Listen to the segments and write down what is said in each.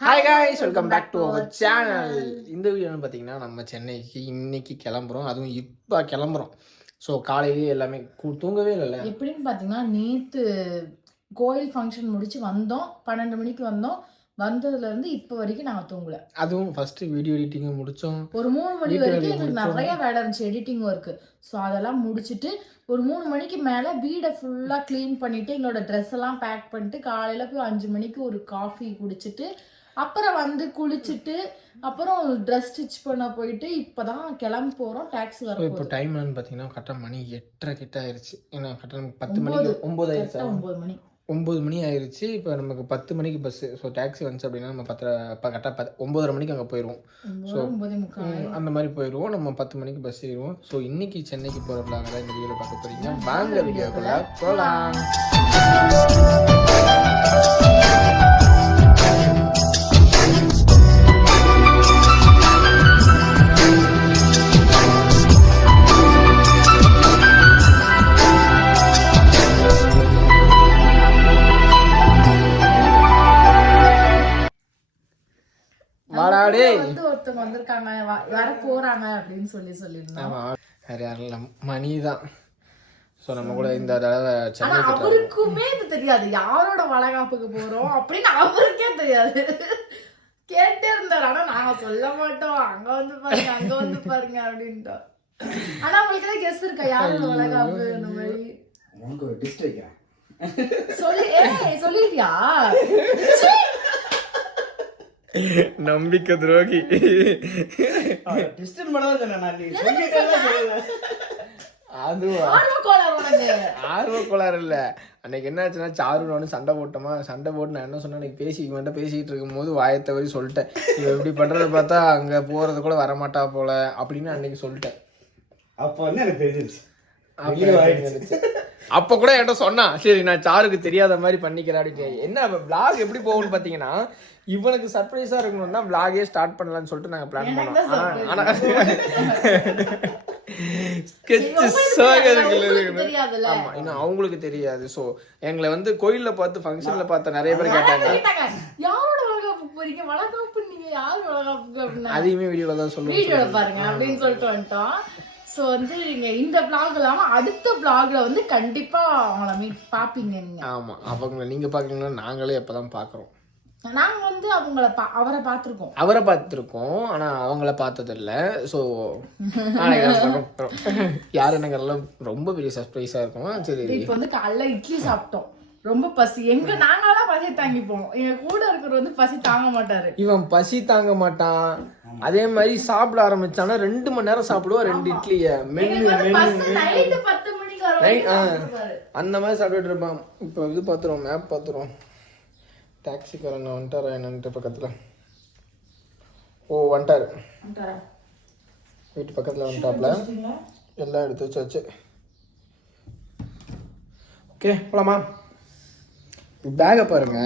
Hi guys welcome back to our channel இந்த வீடியோன்னு பார்த்தீங்கன்னா நம்ம சென்னைக்கு இன்னைக்கு கிளம்புறோம். அதுவும் இப்போ கிளம்புறோம். ஸோ காலையிலேயே எல்லாமே தூங்கவே இல்லைல்ல? எப்படின்னு பார்த்தீங்கன்னா நேத்து கோயில் ஃபங்க்ஷன் முடிச்சு வந்தோம். பன்னெண்டு மணிக்கு வந்தோம். வந்ததுல இருந்து இப்போ வரைக்கும் நாங்கள் தூங்கல. அதுவும் ஃபர்ஸ்ட் வீடியோ எடிட்டிங்கை முடித்தோம் ஒரு மூணு மணி வரைக்கும் எங்களுக்கு. நிறைய வேலை இருந்துச்சு எடிட்டிங் ஒர்க்கு ஸோ அதெல்லாம் முடிச்சுட்டு ஒரு மூணு மணிக்கு மேலே வீடை ஃபுல்லாக க்ளீன் பண்ணிட்டு எங்களோட ட்ரெஸ் எல்லாம் பேக் பண்ணிட்டு காலையில போய் அஞ்சு மணிக்கு ஒரு காஃபி குடிச்சிட்டு அப்புறம் வந்து குளிச்சுட்டு அப்புறம் ட்ரெஸ் ஸ்டிச் பண்ண போயிட்டு இப்போதான் கிளம்பி போகிறோம் டாக்ஸி ஸோ வர இப்போ டைம் என்னன்னு பார்த்தீங்கன்னா கரெக்டாக மணி எட்டரை கிட்ட ஆயிருச்சு. ஏன்னா கரெக்டாக பத்து மணிக்கு ஒம்பது ஆயிருச்சா? ஒன்பது மணி. ஒம்பது மணி ஆயிருச்சு. இப்போ நமக்கு பத்து மணிக்கு பஸ்ஸு ஸோ டாக்ஸி வந்துச்சு அப்படின்னா நம்ம பத்தரை இப்போ கரெக்டாக பத்து ஒம்பதரை மணிக்கு அங்கே போயிடுவோம் ம், அந்த மாதிரி போயிடுவோம் நம்ம பத்து மணிக்கு பஸ் ஏறுவோம். ஸோ இன்னைக்கு சென்னைக்கு போகிற பிளாக தான் இந்த வீடியோவில் பார்க்க போறீங்க. வாங்க வீடியோக்குள்ள போகலாம் வாடாடே வந்து ஒருத்தவங்க வந்திருக்காங்க வ- வர போறாங்க அப்படின்னு சொல்லி சொல்லியிருந்தாங்க வேறு யாரும் இல்லை. மணி தான் ஸோ நம்ம கூட இந்த தடவை அவருக்குமே இது தெரியாது. யாரோட வளகாப்புக்கு போறோம் அப்படின்னு அவருக்கே தெரியாது. கேட்டே இருந்தாரு. ஆனா நாங்க சொல்ல மாட்டோம். அங்க வந்து பாருங்க அங்க வந்து பாருங்க அப்படின்ட்டோம். ஆனா உங்களுக்கு ஏதாவது கெஸ் இருக்கா? யாரோட வளகாப்பு அந்த மாதிரி? உனக்கு ஒரு டிஸ்ட் வைக்கிறேன். சொல்லி ஏய் சொல்லிருக்கியா நம்பிக்கை துரோகி டிஸ்ட் பண்ண தான் சொன்னேன் நான் நீ சொல்லிட்டே தான் சொல்லுவேன். அதுவா? ஆர்வ கோளாறு இல்ல. அன்னைக்கு என்ன ஆச்சுன்னா சாரு நானும் சண்டை போட்டோமா சண்டை போட்டு நான் என்ன சொன்னேன்? அன்னைக்கு பேசிக்க மாட்டேன் பேசிக்கிட்டு இருக்கும்போது வாயை தவறி சொல்லிட்டேன். இவ இப்படி பண்றத பார்த்தா அங்க போறது கூட வரமாட்டா போல அப்படின்னு அன்னைக்கு சொல்லிட்டேன். அப்போ வந்து எனக்கு தெரிஞ்சிருச்சு. அப்ப கூட என்கிட்ட சொன்னான் சரி நான் சாருக்கு தெரியாத மாதிரி பண்ணிக்கிறேன் அப்படின்னு என்ன விளாக் எப்படி போகும்னு பாத்தீங்கன்னா இவனுக்கு சர்ப்ரைஸா இருக்கணும்னா விளாகே ஸ்டார்ட் பண்ணலாம்னு சொல்லிட்டு நாங்க பிளான் பண்ணோம். தான் ஆனா- surprise. ஆனா sketch உங்களுக்கு சாக தெரியாது, இருக்குல்ல உங்களுக்கு இதுக்கு. தெரியாதுல்ல. ஆமா இன்னும் அவங்களுக்கு தெரியாது. சோ எங்களை வந்து கோயில்ல பார்த்து ஃபங்க்ஷன்ல பார்த்த நிறைய பேர் கேட்டாங்க. போறீங்க? வளகாப்பு நீங்க யார் வளகாப்புக்கு அப்படின்னா அதையுமே வீடியோல தான் சொல்லுவோம். வீடியோல பாருங்க அப்படின்னு சொல்லிட்டு வந்துட்டோம். ஸோ வந்து நீங்க இந்த vlog இல்லாம அடுத்த vlogல வந்து கண்டிப்பா அவங்கள மீட் பாப்பீங்க நீங்க. ஆமா அவங்கள நீங்க பாக்கீங்கன்னா நாங்களே அப்பதான் பாக்குறோம் நாங்க வந்து அவங்கள பா- அவரை பார்த்திருக்கோம். அவரை பார்த்துருக்கோம். ஆனா அவங்கள பார்த்தது இல்ல ஸோ. யார் என்னங்கிறதெல்லாம் ரொம்ப பெரிய சர்ப்ரைஸா இருக்கும். சரி இப்போ வந்து காலைல இட்லி சாப்பிட்டோம். ரொம்ப பசி. எங்க நாங்களாம் பசி தாங்கிப்போம் எங்க கூட இருக்கிறவர் வந்து பசி தாங்க மாட்டாரு. இவன் பசி தாங்க மாட்டான். அதே மாதிரி சாப்பிட ஆரம்பிச்சானா ரெண்டு மணி நேரம் சாப்பிடுவா ரெண்டு இட்லிய. மென்னு வந்து மென்னு. அந்த மாதிரி சாப்பிட்டுட்டு இருப்பான். இப்போ இது பார்த்துருவோம் மேப் பார்த்துருவோம் டாக்ஸிக்காரன் வந்துட்டாரா என்னன்ட்டு பக்கத்தில் ஓ வந்துட்டாரு? வீட்டு பக்கத்தில் வந்துட்டாப்ல எல்லாம் எடுத்து வச்சாச்சு ஓகே போலாமா பேக்கை பாருங்க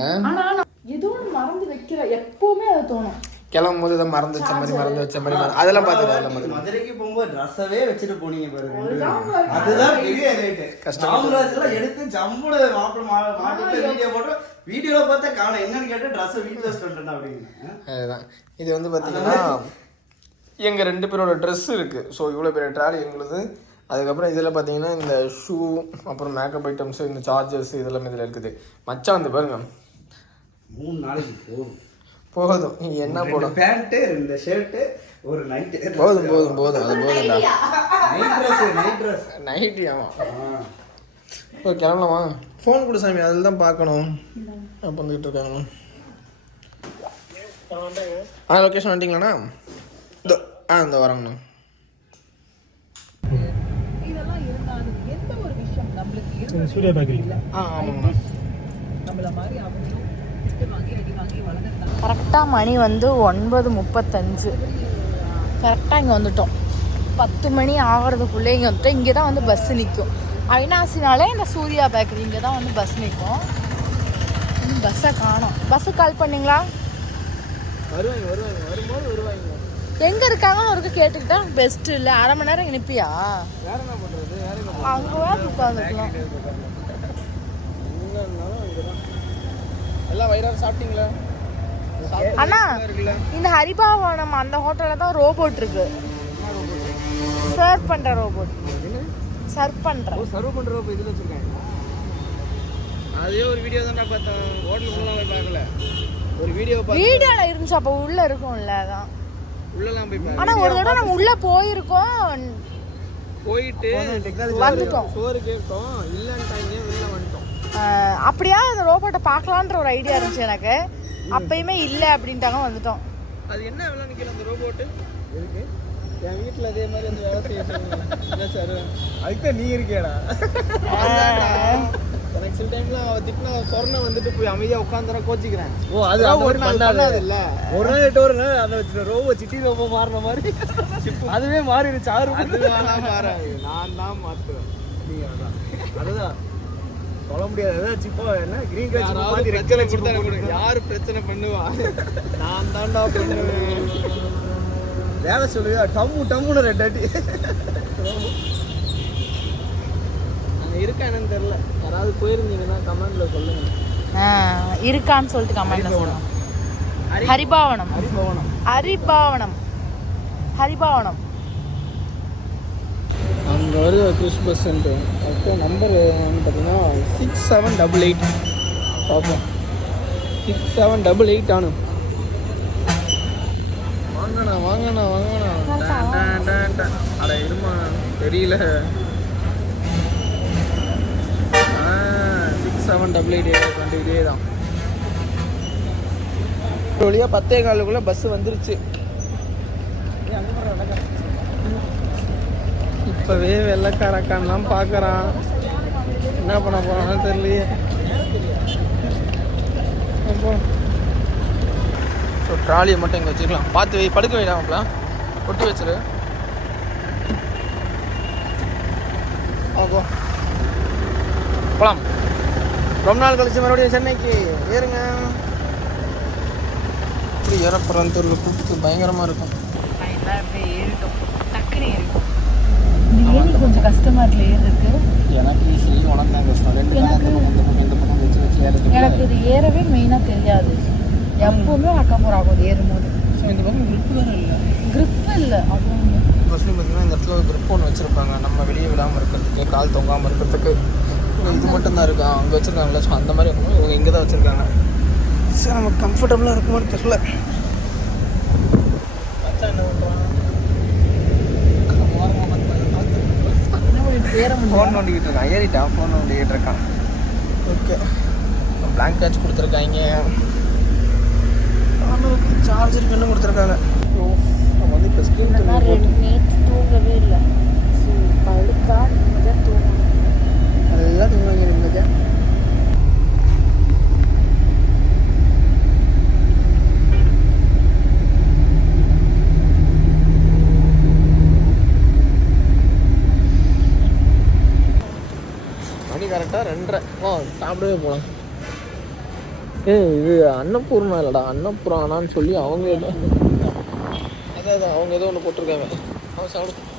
ஏதோ மறந்து வைக்கிறேன் எப்பவுமே அது தோணும் கிளம்பும் போது இதை மறந்து வச்ச மாதிரி மறந்து வச்ச மாதிரி அதெல்லாம் பார்த்துக்கலாம் அதெல்லாம் நீங்க பார்த்துக்கலாம் மதுரைக்கு போகும்போது ட்ரெஸ்ஸவே வச்சுட்டு போனீங்க பாருங்க. அதுதான் பெரிய ரேட்டு எல்லாம் எடுத்து ஜம்முட மாப்பிள்ள மாட்டிட்டு வீடியோ போட்டு வீடியோல பார்த்தா காணோம். என்னன்னு கேட்டு ட்ரெஸ் வீட்டுல வச்சுட்டு அப்படின்னு. அதுதான். இது வந்து பார்த்தீங்கன்னா எங்கள் ரெண்டு பேரோட ட்ரெஸ் இருக்குது ஸோ இவ்வளோ பெரிய ட்ராலி எங்களுது. அதுக்கப்புறம் இதில் பார்த்தீங்கன்னா இந்த ஷூ அப்புறம் மேக்கப் ஐட்டம்ஸ் இந்த சார்ஜர்ஸ் இதெல்லாம் இதில் இருக்குது. மச்சான் வந்து பாருங்க. மூணு நாளைக்கு போதும். போதும். நீ என்ன போடும்? பேண்ட் ரெண்டு ஷர்ட் ஒரு நைட் போதும் போதும் போதும். அது போதும்டா night dress night dress night ஆமாம் ஓ கிளம்பலாமா? ஃபோன் கொடு சாமி அதில் தான் பார்க்கணும். வந்துக்கிட்டு இருக்காங்க. ஆ லொக்கேஷன் வந்துட்டீங்களாண்ணா? இதோ ஆ இந்த வரேங்கண்ணா. இதெல்லாம் இருந்தாலும் எந்த ஒரு விஷயம் நம்மளுக்கு சூர்யா பேக்கரி ஆ ஆமாங்கண்ணா. கரெக்டாக மணி வந்து ஒன்பது முப்பத்தஞ்சு. கரெக்டாக இங்கே வந்துட்டோம். பத்து மணி ஆகிறதுக்குள்ளே இங்கே வந்துட்டோம். இங்கே தான் வந்து பஸ்ஸு நிற்கும் அவினாசினாலே இந்த சூர்யா பேக்கரி இங்கே தான் வந்து பஸ் நிற்கும் பஸ்ஸை காணோம். பஸ்ஸுக்கு கால் பண்ணீங்களா? வருவாங்க வருவாங்க வரும்போது வருவாங்க எங்கே இருக்காங்கன்னு ஒருக்கு கேட்டுக்கிட்டா பெஸ்ட்டு இல்லை. அரை மணி நேரம் இனிப்பியா? வேற என்ன பண்ணுறது வேற என்ன அங்கே உட்காந்துக்கலாம் எல்லாம் வயிறார சாப்பிட்டீங்களா? அண்ணா இந்த ஹரிபாவனம் அந்த ஹோட்டல்ல தான் ரோபோட் இருக்கு. சர்வ் பண்ற ரோபோட் சர்வ் பண்ற. சர்வ் பண்ணுறப்ப இதில் வச்சுருக்காங்க அதே ஒரு வீடியோ தான் பார்த்தேன். ஹோட்டல் உள்ளலாம் போய் பார்க்கல. ஒரு வீடியோ பார்த்து வீடியோல இருந்துச்சு அப்ப உள்ள இருக்கும்ல அதான். உள்ளலாம் போய் பார்க்க ஆனா ஒரு தடவை நம்ம உள்ள போயிருக்கோம். போயிட்டு வந்துட்டோம். சோறு கேட்டோம். இல்லைன்ட்டாங்க வெளில வந்துட்டோம். அப்படியா அந்த ரோபோட்டை பார்க்கலான்ற ஒரு ஐடியா இருந்துச்சு எனக்கு. அப்பயுமே இல்லை அப்படின்ட்டாங்க வந்துட்டோம். அது என்ன விலை நிற்கல அந்த ரோபோட்டு எதுக்கு? என் வீட்டில் அதே மாதிரி அந்த வேலை செய்ய என்ன சார். அதுக்கு நீ இருக்கியாடா? எனக்கு சில டைம்ல அவ திட்டினா சொர்ண வந்துட்டு போய் அமைதியா உட்காந்துற கோச்சிக்கிறேன். ஓ அது ஒரு மாதிரி நாள் பண்ணாது. இல்ல ஒரு நாள் எட்டு ஒரு நாள் அதை வச்சு ரோபோ சிட்டி ரோபோ மாறின மாதிரி. அதுவே மாறிடுச்சு ஆறு மாறாது. நான் தான் மாத்துவேன். நீங்க. அதுதான். சொல்ல முடியாது. ஏதாச்சும் இப்போ என்ன? கிரீன் யாராவது மாத்தி ரெட் பிரச்சனை கலர் கொடுத்தா. யாரு பிரச்சனை பண்ணுவா? நான் தான்டா பண்ணுவேன். வேலை சொல்லுவியா? டம்மு டம்முன்னு ரெட் அடி. இருக்கா என்னன்னு தெரியல. யாராவது போயிருந்தீங்கன்னா கமெண்ட்ல சொல்லுங்க. இருக்கான்னு சொல்லிட்டு கமெண்ட்ல சொல்லுவோம் ஹரிபாவனம். ஹரிபவனம். ஹரிபாவனம். ஹரிபாவனம். அங்கே வருது கிறிஸ் பஸ் சென்டர் அப்போ நம்பர் பார்த்தீங்கன்னா சிக்ஸ் செவன் டபுள் எயிட் பார்ப்போம் சிக்ஸ் செவன் டபுள் எயிட் ஆனு. வாங்கண்ணா வாங்கண்ணா வாங்கண்ணா. அட இருமா தெரியல six seven double eight twenty இதே தான். வழியாக பத்தே காலுக்குள்ளே பஸ்ஸு வந்துருச்சு. இப்போவே வெள்ளக்காரக்கான்லாம் பார்க்குறான். என்ன பண்ண போகிறான்னு தெரியலையே. ஸோ ட்ராலியை மட்டும் இங்கே வச்சுக்கலாம். பார்த்து வை படுக்க வைடாமப்பலாம் ஒட்டி வச்சிரு. ஆகும் போகலாம் ரொம்ப நாள் கழிச்சு மறுபடியும் சென்னைக்கு. ஏறுங்க. இப்படி ஏறப்புறம் தெருவில் கூப்பிட்டு பயங்கரமாக இருக்கும். கொஞ்சம் கஷ்டமா இருக்கு ஏறுறதுக்கு? எனக்கு ஈஸி உனக்கு தான் கஷ்டம் ரெண்டு அந்த பக்கம் இந்த பக்கம் வச்சு வச்சு ஏறதுக்கு எனக்கு இது ஏறவே மெயினா தெரியாது. எப்பவுமே அக்கா போறாங்க இது ஏறும்போது. ஸோ இந்த பக்கம் grip வேறு இல்லை. Grip இல்ல. அது ஒண்ணு. ஃபஸ்ட்டு பார்த்தீங்கன்னா இந்த இடத்துல ஒரு grip ஒன்று வச்சுருப்பாங்க. நம்ம வெளியே விழாமல் இருக்கிறதுக்கு கால் தொங்காமல் இருக்கிறதுக்கு. இங்க இது மட்டும் தான் இருக்கா? அங்கே வச்சுருக்காங்களா ஸோ அந்த மாதிரி இருக்கும் இவங்க இங்கே தான் வச்சுருக்காங்க. சரி நமக்கு கம்ஃபர்டபுளாக இருக்குமான்னு தெரியல. என்ன ஃபோன் நோண்டிக்கிட்டு இருக்கான். ஏறிட்டான். ஃபோன் நோண்டிக்கிட்டு இருக்கான். ஓகே பிளாங்க் கேட்ச் கொடுத்துருக்காங்க. சார்ஜர் பெண்ணு கொடுத்துருக்காங்க? ஓ நம்ம வந்து இப்போ ஸ்க்ரீன் நேற்று தூங்கவே இல்லை படுத்தா நிம்மதியாக தூங்கணும் அதெல்லாம் தூங்குவாங்க நிம்மதியாக மணி கரெக்டாக ரெண்டரை ஓ சாப்பிடவே போகலாம் ஏ இது அன்னபூர்ணா இல்லைடா அன்னபுராணான்னு சொல்லி அவங்க ஏதோ அதான் அவங்க ஏதோ ஒன்று போட்டிருக்காங்க. அவன் சாப்பிடும்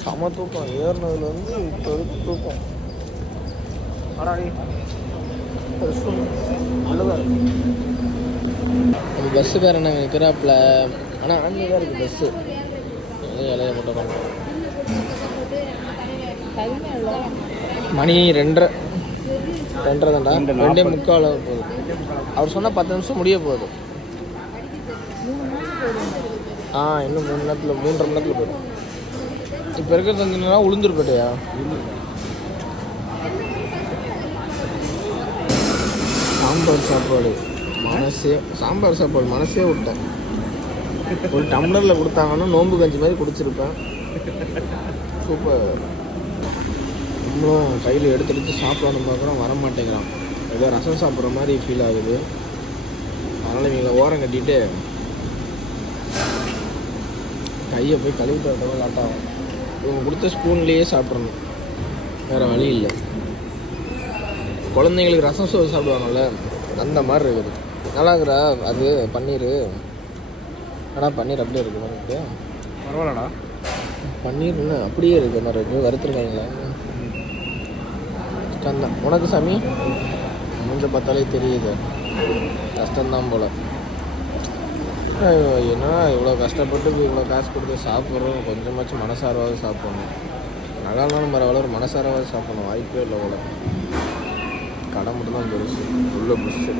செம தூக்கம். ஏறினதுல வந்து இப்போ இருக்கு தூக்கம். ஆடாடி நல்லதா அது பஸ்ஸுக்காரன் என்ன நிற்கிறாப்புல ஆனால் ஆன்லைன் தான் இருக்குது பஸ்ஸு இலைய மட்டும் மணி ரெண்டரை ரெண்டரை தான்டா ரெண்டே முக்கால் போகுது. அவர் சொன்னால் பத்து நிமிஷம் முடிய போகுது. ஆ இன்னும் மூணு நேரத்தில் மூன்றரை மணி நேரத்தில் போயிடும். இப்போ இருக்கிறது வந்து என்னன்னா உளுந்தூர்பேட்டையா சாம்பார் சாப்பாடு மனசே சாம்பார் சாப்பாடு மனசே விட்டேன். ஒரு டம்ளரில் கொடுத்தாங்கன்னா நோம்பு கஞ்சி மாதிரி குடிச்சிருப்பேன். சூப்பர். நம்மளும் கையில் எடுத்து எடுத்து சாப்பிடணும் பார்க்குறோம் வர மாட்டேங்கிறான். ஏதோ ரசம் சாப்பிட்ற மாதிரி ஃபீல் ஆகுது. அதனால் இவங்களை ஓரம் கட்டிட்டு கையை போய் கழுவிட்டு வரட்டும் லேட்டாகும் இவங்க கொடுத்த ஸ்பூன்லேயே சாப்பிட்றணும் வேறு வழி இல்லை. குழந்தைங்களுக்கு ரசம் சோறு சாப்பிடுவாங்கல்ல அந்த மாதிரி இருக்குது. நல்லா இருக்குடா அது பன்னீர். ஆனால் பன்னீர் அப்படியே இருக்கு உனக்கு பரவாயில்லடா. பன்னீர் அப்படியே இருக்கு மாதிரி இருக்கு. வறுத்துருக்காங்களா கஷ்டம்தான் உனக்கு சாமி? மூஞ்ச பார்த்தாலே தெரியுது. கஷ்டம்தான் போல. ஐயோ, ஏன்னா இவ்வளோ கஷ்டப்பட்டு இவ்வளோ காசு கொடுத்து சாப்பிட்றோம்? கொஞ்சமாச்சும் மனசார்வாவது சாப்பிடணும். நகாலும் பரவாயில்ல ஒரு மனசாரவாவது சாப்பிடணும். வாய்ப்பே இல்லை போல. கடை மட்டும் தான் பெருசு. உள்ள புஷ்ஷு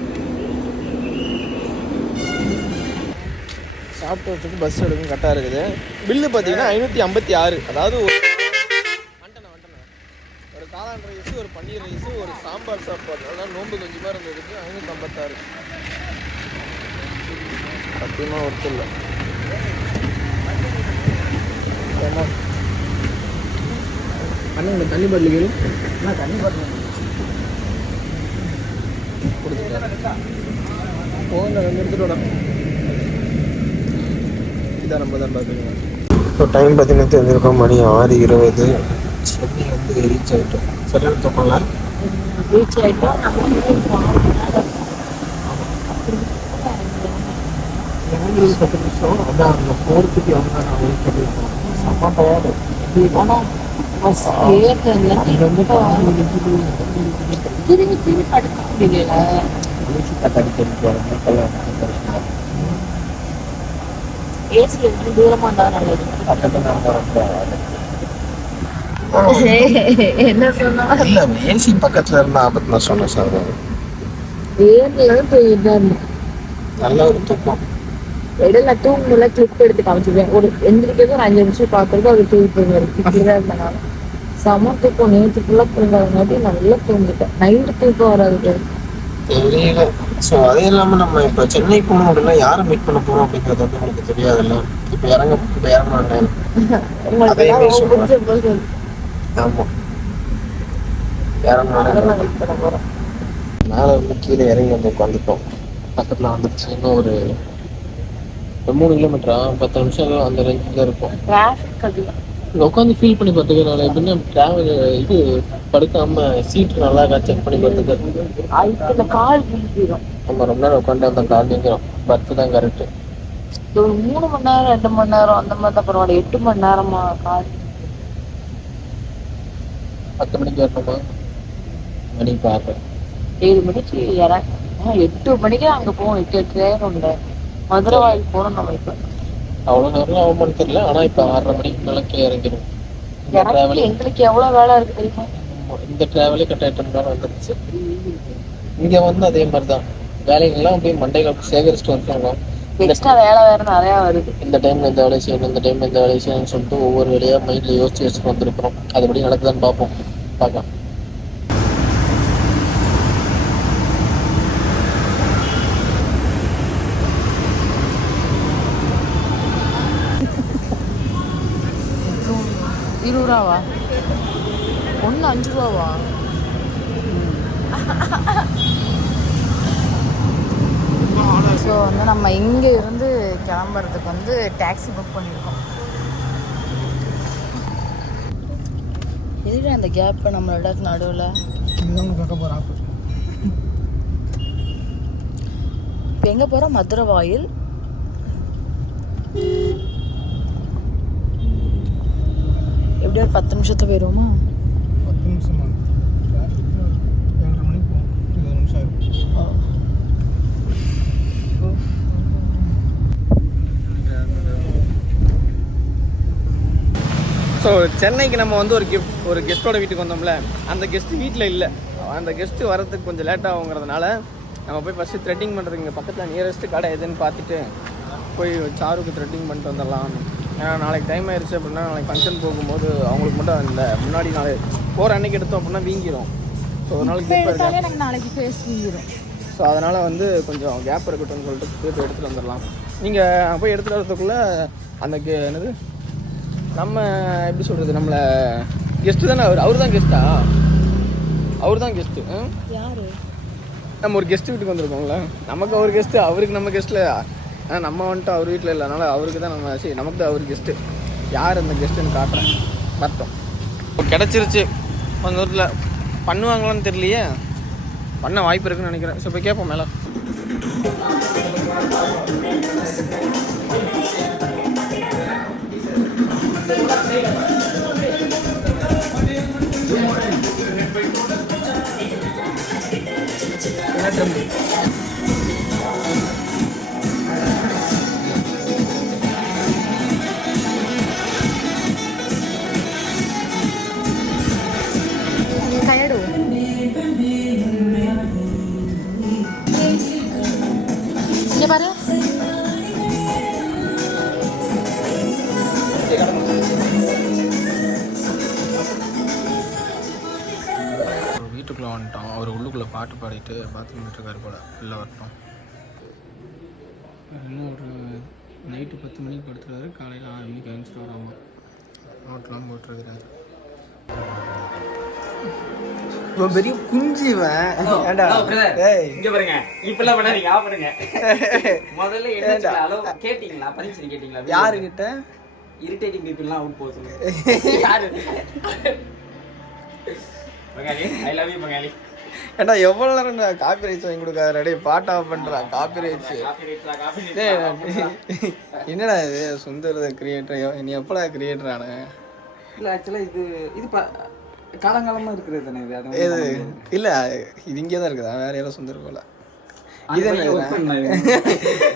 சாப்பிட்டு வச்சுட்டு பஸ் எடுக்கும் கரெக்டாக இருக்குது. பில்லு பார்த்தீங்கன்னா ஐநூற்றி ஐம்பத்தி ஆறு. அதாவது ஒரு வந்துட்டேண்ணே, வந்துட்டேண்ணே. ஒரு காளான் ரைஸு ஒரு பன்னீர் ரைஸு ஒரு சாம்பார் சாப்பாடு அதான் நோம்பு கொஞ்சமாக இருந்ததுக்கு ஐநூற்றி ஐம்பத்தாறு சத்தியமாக ஒர்த்து இல்லை ஏன்னா அண்ணா இந்த தண்ணி பாட்டில் கேளு நான் தண்ணி பாட்டில் கொடுத்துட்டேன் போன ரெண்டு இதான் நம்ம தான் பார்த்துக்கோங்க ஸோ டைம் பார்த்தீங்கன்னா தெரிஞ்சிருக்கோம் மணி ஆறு இருபது. சென்னை வந்து ரீச் ஆகிட்டோம் சரியான தூக்கம்ல ரீச் இறங்குறது பத்து நிமிஷம். அதான் அங்கே போகிறதுக்கு எவ்வளோ நான் வெயிட் பண்ணியிருக்கோம் செம்ம டயர்டு ஆனா பஸ் ஏறுறதுல அங்கே வந்து திரும்பி திரும்பி படுக்க முடியல ஏசி எப்படி தூரமா இருந்தா நல்லது என்ன சொன்னா ஏசி பக்கத்தில் இருந்தால் ஆபத்து நான் சொன்னேன் சார் ஏர்ல நல்ல ஒரு தூக்கம். இடையில தூங்கல கிளிப் எடுத்து காமிச்சிருக்கேன் ஒரு எந்திரிக்கிறது ஒரு அஞ்சு நிமிஷம் பார்க்கறது தூங்கிட்டு இருந்தாரு இப்படிதான் இருந்தனால செம தூக்கம். நேற்று ஃபுல்லாக தூங்காதங்காட்டி நல்லா தூங்கிட்டேன். நைட்டு தூக்கம் வராது தெரியல. ஸோ அதே இல்லாமல் நம்ம இப்போ சென்னை போகணும் அப்படின்னா யாரை மீட் பண்ண போகிறோம் அப்படிங்கிறது வந்து உங்களுக்கு தெரியாதுல்ல. இப்போ இறங்க இப்போ உங்களுக்கு அதே. ஆமாம் போறோம். மேலே வந்து கீழே இறங்கி வந்து உட்காந்துட்டோம் பக்கத்தில் வந்துருச்சு. இன்னும் ஒரு ஒரு மூணு கிலோமீட்டரா பத்து நிமிஷம் அந்த ரேஞ்சில் இருக்கும் டிராஃபிக் அதிகம் உட்காந்து ஃபீல் பண்ணி பார்த்துக்கிறனால எப்படின்னா ட்ராவல் இது படுக்காம சீட்டு நல்லா செக் பண்ணி பார்த்துக்க கால் வீங்கிடும் நம்ம ரொம்ப நேரம் உட்காந்து அந்த கால் நிற்கிறோம் பத்து தான் கரெக்டு ஒரு மூணு மணி நேரம் ரெண்டு மணி நேரம் அந்த மாதிரி தான் பரவாயில்ல. எட்டு மணி நேரமா கால்? பத்து மணிக்கு வரணுமா? மணி பார்ப்பேன் ஏழு மணிக்கு இற ஆ, எட்டு மணிக்கு அங்க போவோம். எட்டு எட்டு நேரம் இல்லை மதுரை வாயில் போகணும் நம்ம இப்ப. அவ்வளோ நேரம் ஆகுமான்னு தெரியல. ஆனால் இப்போ ஆறரை மணிக்கு மேலே இறங்கிடும் எங்களுக்கு எவ்வளவு வேலை இருக்கு தெரியுமா? இந்த ட்ராவலே கரெக்டாக எட்டு மணி நேரம் வந்துருச்சு. இங்கே வந்து அதே மாதிரி தான் வேலைகள்லாம் அப்படியே மண்டைகள் சேகரிச்சுட்டு வந்துருவாங்க. எக்ஸ்ட்ரா வேலை வேற நிறைய வருது. இந்த டைம்ல இந்த வேலையை செய்யணும் இந்த டைம்ல இந்த வேலையை செய்யணும்னு சொல்லிட்டு ஒவ்வொரு வேலையாக மைண்டில் யோசிச்சு யோசிச்சு வந்திருக்கிறோம். அதுபடி நடக்குதான்னு பார்ப்போம். பார்க்கலாம். இருபது ரூபாவா ஒன்று அஞ்சு ரூபாவா ஸோ வந்து நம்ம இங்கே இருந்து கிளம்புறதுக்கு வந்து டாக்ஸி புக் பண்ணியிருக்கோம் எதுக்கு அந்த கேப் நம்மளோட நடுவில் இப்போ எங்கே போகிறோம் மதுரை வாயில் எப்படி ஒரு பத்து நிமிஷத்துக்கு போயிடுவோமா? பத்து நிமிஷம்? ஏழரை மணிக்கு போகும் இருபது நிமிஷம் ஆகும் ஸோ சென்னைக்கு நம்ம வந்து ஒரு கிஃப்ட் ஒரு கெஸ்ட்டோட வீட்டுக்கு வந்தோம்ல. அந்த கெஸ்ட் வீட்டில் இல்லை. அந்த கெஸ்ட்டு வரதுக்கு கொஞ்சம் லேட் ஆகுங்கிறதுனால நம்ம போய் ஃபஸ்ட்டு த்ரெட்டிங் பண்ணுறதுக்கு இங்கே பக்கத்தில் நியரஸ்ட்டு கடை எதுன்னு பார்த்துட்டு போய் சாருக்கு த்ரெட்டிங் பண்ணிட்டு வந்துடலாம். ஏன்னா நாளைக்கு டைம் ஆயிடுச்சு அப்படின்னா நாளைக்கு ஃபங்க்ஷன் போகும்போது அவங்களுக்கு மட்டும் இந்த முன்னாடி நாளை போகிற அன்னைக்கு எடுத்தோம் அப்படின்னா வீங்கிரும். ஸோ இருக்கேன் எனக்கு நாளைக்கு ஃபேஸ் வீங்கிடும் ஸோ அதனால் வந்து கொஞ்சம் கேப் இருக்கட்டும்னு சொல்லிட்டு போய் எடுத்துகிட்டு வந்துடலாம். நீங்கள் போய் எடுத்துகிட்டு வரதுக்குள்ளே அந்த கே என்னது? நம்ம எப்படி சொல்கிறது நம்மளை கெஸ்ட்டு தானே அவர்? அவர் தான் கெஸ்ட்டா அவர் தான் கெஸ்ட்டு யாரு? நம்ம ஒரு கெஸ்ட் வீட்டுக்கு வந்திருக்கோம்ல. நமக்கு அவர் கெஸ்ட்டு அவருக்கு நம்ம கெஸ்ட்டில் ஆனால் நம்ம வந்துட்டு அவர் வீட்டில் இல்லை. அதனால் அவருக்கு தான் நம்ம சரி நமக்கு தான் அவர் கெஸ்ட்டு யார் அந்த கெஸ்ட்டுன்னு காட்டுறேன். பார்த்தோம். கிடச்சிருச்சு. கொஞ்சம் தூரத்தில் பண்ணுவாங்களான்னு தெரியலையே. பண்ண வாய்ப்பு இருக்குன்னு நினைக்கிறேன். ஸோ இப்போ கேட்போம் மேலே. டயர்டு அவர் உள்ளுக்குள்ளே பாட்டு பாடிட்டு பாத்ரூம் இருக்காரு போல. உள்ளே வரட்டும் இன்னும் ஒரு நைட்டு பத்து மணிக்கு படுத்துறாரு காலையில் ஆறு மணிக்கு எழுந்துட்டு வராம நோட்டெலாம் போட்டுருக்கிறாரு. இவன் பெரிய குஞ்சு இவன். ஏய். இங்க பாருங்க. இப்பெல்லாம் பண்ணாதீங்க பண்ணுங்க. முதல்ல என்ன கேட்டிங்களா? பர்மிஷன் கேட்டிங்களா? யாருக்கிட்ட இரிட்டேட்டிங் பீப்புள்லாம் அவுட் போக சொல்லுங்க. யாரு? பங்காளி ஐ லவ் யூ பங்காளி. ஏண்டா எவ்வளோ நேரம் காப்பி ரைட்ஸ் வாங்கி கொடுக்காத டேய் பாட்டா பண்ணுறான் காப்பி ரைட்ஸ் என்னடா இது சுந்தர் கிரியேட்டர் நீ எப்படா கிரியேட்டர் ஆன? இல்ல ஆக்சுவலா இது இது ப- காலங்காலமா இருக்கிறது தானே இது? இது இல்ல இது இங்கே தான் இருக்குதா வேற யாரோ சுந்தர் போல. இது இது என்ன என்னடா?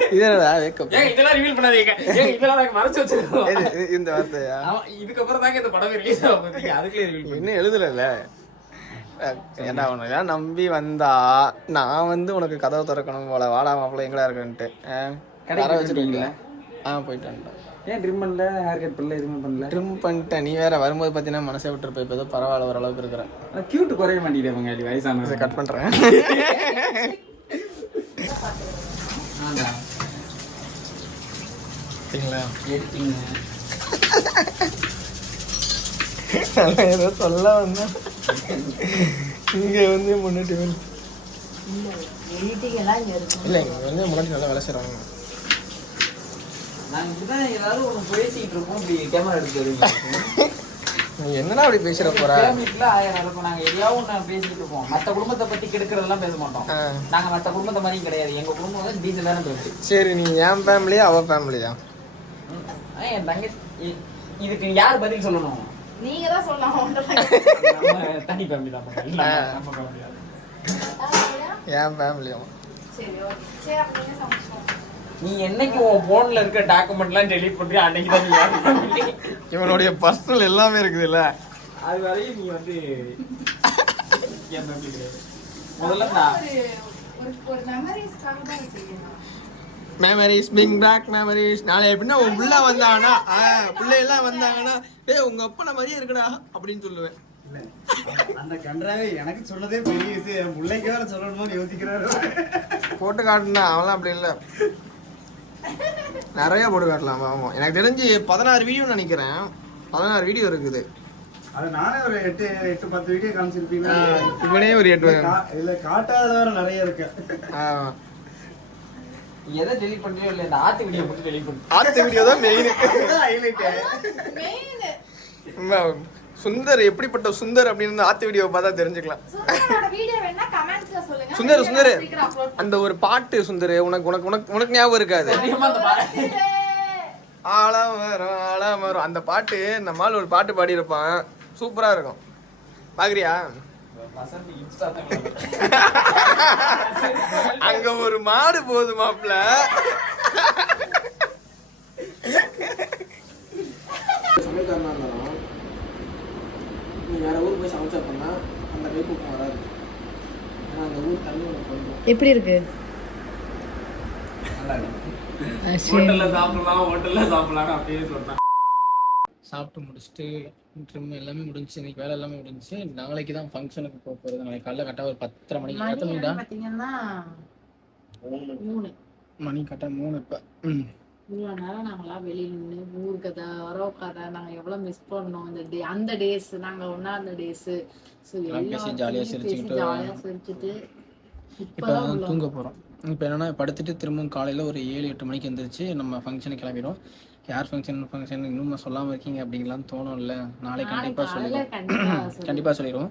இது என்னடா வேக்கப் ஏங்க இதெல்லாம் ரிவீல் பண்ணாதீங்க. ஏங்க இதெல்லாம் நாங்க மறைச்சு வச்சிருக்கோம். இது இது- இந்த வார்த்தையா? ஆமா இதுக்கப்புறம் தாங்க இந்த படம் ரிலீஸ் ஆகும். பாத்தீங்க அதுக்குள்ளே ரிவீல் பண்ணி இன்னும் எழுதல ஏன்டா உனக்கு நம்பி வந்தா நான் வந்து உனக்கு கதவை திறக்கணும் போல. வாடா மாப்பிள்ள எங்கடா இருக்குன்ட்டு. போயிட்டீங்களா? ஆ போயிட்டு வந்துட்டேன் ஏன் ட்ரிம் பண்ணல? ஹேர் கட் பண்ணல? எதுவுமே பண்ணல? ட்ரிம் பண்ணிட்டேன். நீ வேற வரும்போது பார்த்தீங்கன்னா மனசே விட்டுருப்ப. இப்போ ஏதோ பரவாயில்ல ஓரளவுக்கு இருக்கிறேன். கியூட் குறைய மாட்டேங்குது பங்காளி வயசானது கட் பண்ணுறேன் சரிங்களா எடுத்தீங்க. நான் ஏதோ சொல்ல வந்தேன். இங்கே வந்து முன்னாடி இல்லை இங்கே வந்து முன்னாடி நல்லா வேலை செய்கிறாங்க என்னடா அப்படி பேசுகிற போற? பேசிட்டு இருப்போம் மத்த குடும்பத்தை பத்தி கெடுக்கிறதெல்லாம் பேச மாட்டோம். நாங்க மத்த குடும்பத்தை மாதிரியும் கிடையாது. எங்க குடும்பம் வந்து டீசலான பேசு சரி நீ என் ஃபேமிலியா அவ ஃபேமிலியா என் தங்க இ- இதுக்கு யார் பதில் சொல்லணும்? நீங்க தான் சொல்லலாம் நம்ம தனி ஃபேமிலி தான். இல்ல, நம்ம. என் ஃபேமிலியா சரி ஓகே சரி அப்ப நீங்க சமைச்சோம் நீ என்னைக்கு உன் போன்ல இருக்க டாக்குமெண்ட்லாம் டெலீட் பண்றியோ அன்னைக்கு தான் நீ. இவனுடைய பர்சனல் எல்லாமே இருக்குதுல்ல அது வரையும் நீ வந்து முதல்ல மெமரிஸ் பிங் பேக் மெமரிஸ் நாளை எப்படின்னா உன் புள்ள வந்தாங்கன்னா பிள்ளை எல்லாம் வந்தாங்கன்னா டேய் உங்க அப்பனை மாதிரியே இருக்குடா அப்படின்னு சொல்லுவேன். இல்ல, அந்த கன்றாவே எனக்கு சொன்னதே பெரிய விஷயம். என் பிள்ளைக்கு வேற சொல்லணுமோன்னு யோசிக்கிறாரு. போட்டு காட்டுனா அவன்லாம் அப்படி இல்லை. நிறைய போட்டு காட்டலாம் ஆமாம் எனக்கு தெரிஞ்சு பதினாறு வீடியோ நினைக்கிறேன். பதினாறு வீடியோ இருக்குது. அது நானே ஒரு எட்டு எட்டு பத்து வீடியோ காமிச்சிருப்பீங்க இவனே ஒரு எட்டு இல்ல, காட்டாத வேற நிறைய இருக்கு. எதை டெலீட் பண்றியோ இல்ல இந்த ஆத்து வீடியோ மட்டும் டெலீட் பண்ணு. ஆத்து வீடியோ தான் மெயின். மெயின் சுந்தர் எப்படிப்பட்ட சுந்தர் அப்படின்னு ஆத்து வீடியோ பார்த்தா தெரிஞ்சுக்கலாம். சுந்தரோட வீடியோ வேணா கமெண்ட்ஸ்ல சொல்லுங்க. சுந்தர் சுந்தர். அந்த ஒரு பாட்டு சுந்தர் உனக்கு உனக்கு உனக்கு உனக்கு ஞாபகம் இருக்காது. ஆழம் வரும் ஆழம் வரும். அந்த பாட்டு நம்மால் ஒரு பாட்டு பாடியிருப்பான். சூப்பரா இருக்கும். தான் அங்க ஒரு மாடு போகுது மாப்ள. சமையல்காரனா இருந்தாலும் நீ வேற ஊருக்கு போய் சமைச்சா பண்ணா அந்த கைப்பூக்கம் வராது ஏன்னா அந்த ஊர் தண்ணி உனக்கு எப்படி இருக்கு. ஹோட்டல்ல சாப்பிடலாம் ஹோட்டல்ல சாப்பிடலாம் அப்படியே சொல்றேன் சாப்பிட்டு முடிச்சுட்டு ட்ரிம் எல்லாமே முடிஞ்சுச்சு. இன்னைக்கு வேலை எல்லாமே முடிஞ்சுச்சு. நாளைக்கு தான் ஃபங்க்ஷனுக்கு போக போகிறது நாளைக்கு காலைல கரெக்டாக ஒரு பத்தரை மணிக்கு. எத்தனை மணி மணிடா பாத்தீங்கன்னா மூணு. மணி. கரெக்டாக மூணு இப்போ. இவ்வளோ நேரம் நாங்களாம் வெளியே நின்று ஊர் கதை வரோ கதை நாங்கள் எவ்வளோ மிஸ் பண்ணோம் இந்த டே அந்த டேஸ் நாங்கள் ஒன்றா அந்த டேஸு ஸோ எல்லாம் பேசி ஜாலியா சிரிச்சுக்கிட்டு ஜாலியாக சிரிச்சுட்டு இப்போ தூங்க போகிறோம் இப்போ என்னன்னா படுத்துட்டு திரும்பவும் காலையில் ஒரு ஏழு எட்டு மணிக்கு எந்திரிச்சு நம்ம ஃபங்க்ஷனுக்கு கிளம்பிடும் யார் ஃபங்க்ஷன் ஃபங்க்ஷன் இன்னும் சொல்லாமல் இருக்கீங்க அப்படிங்கலாம் தோணும்ல. நாளைக்கு கண்டிப்பாக சொல்லிடுவோம். கண்டிப்பாக சொல்லிடுவோம்.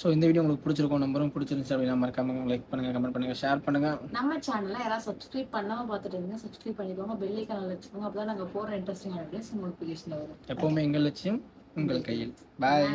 ஸோ இந்த வீடியோ உங்களுக்கு பிடிச்சிருக்கும் நம்பரும் பிடிச்சிருந்துச்சு அப்படின்னா மறக்காம லைக் பண்ணுங்கள் கமெண்ட் பண்ணுங்கள் ஷேர் பண்ணுங்கள் நம்ம சேனல்ல யாராவது சப்ஸ்கிரைப் பண்ணாம பார்த்துட்டு இருந்தீங்க சப்ஸ்கிரைப் பண்ணிக்கோங்க. பெல் ஐக்கான வச்சுக்கோங்க. அப்பதான் நாங்க போற இன்ட்ரெஸ்டிங் வீடியோஸ் நோட்டிஃபிகேஷன் வரும். எப்போவுமே எங்கள் லட்சியம் உங்கள் கையில். பாய்.